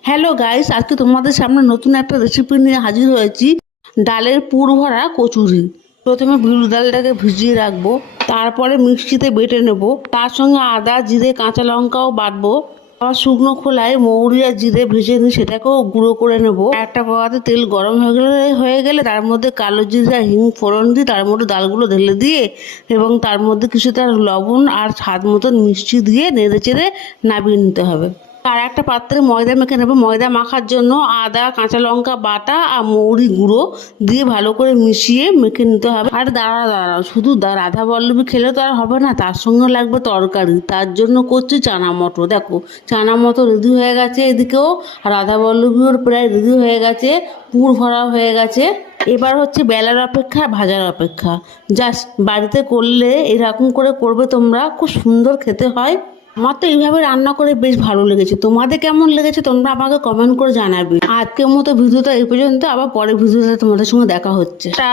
Hello guys, আজকে তোমাদের সামনে নতুন একটা রেসিপি নিয়ে হাজির হয়েছি। ডালের পুর ভরা কচুরি। প্রথমে বিউলি ডালটাকে ভিজিয়ে রাখবো, তারপরে মিক্সিতে বেটে নেব। তার সঙ্গে আদা, জিরে, কাঁচা লঙ্কাও বাটবো। আবার শুকনো খোলায় মৌরি আর জিরে ভেজে নিয়ে সেটাকেও গুঁড়ো করে নেব। একটা কড়াতে তেল গরম হয়ে গেলে তার মধ্যে কালো জিরে আর হিং ফোড়ন দিয়ে তার মধ্যে ডালগুলো ঢেলে দিয়ে এবং তার মধ্যে কিছুটা লবণ আর স্বাদ মতন মিষ্টি দিয়ে নেড়ে চেড়ে নামিয়ে নিতে হবে। আর একটা পাত্রে ময়দা মেখে নেবো। ময়দা মাখার জন্য আদা, কাঁচা লঙ্কা বাটা আর মৌরি গুঁড়ো দিয়ে ভালো করে মিশিয়ে মেখে নিতে হবে। আর দাঁড়াও, শুধু রাধা বল্লভী খেলে তো আর হবে না, তার সঙ্গে লাগবে তরকারি। তার জন্য করছি চানা মটর। দেখো, চানা মটর রেডি হয়ে গেছে এদিকেও, আর রাধা বল্লভীও প্রায় রেডি হয়ে গেছে, পুর ভরা হয়ে গেছে। এবার হচ্ছে বেলার অপেক্ষা ভাজার অপেক্ষা। জাস্ট বাড়িতে করলে এরকম করে করবে তোমরা, খুব সুন্দর খেতে হয়। আমার তো এইভাবে রান্না করে বেশ ভালো লেগেছে। তোমাদের কেমন লেগেছে তোমরা আমাকে কমেন্ট করে জানাবে। আজকের মতো ভিডিওটা এই পর্যন্ত, আবার পরের ভিডিওতে তোমাদের সঙ্গে দেখা হচ্ছে। টা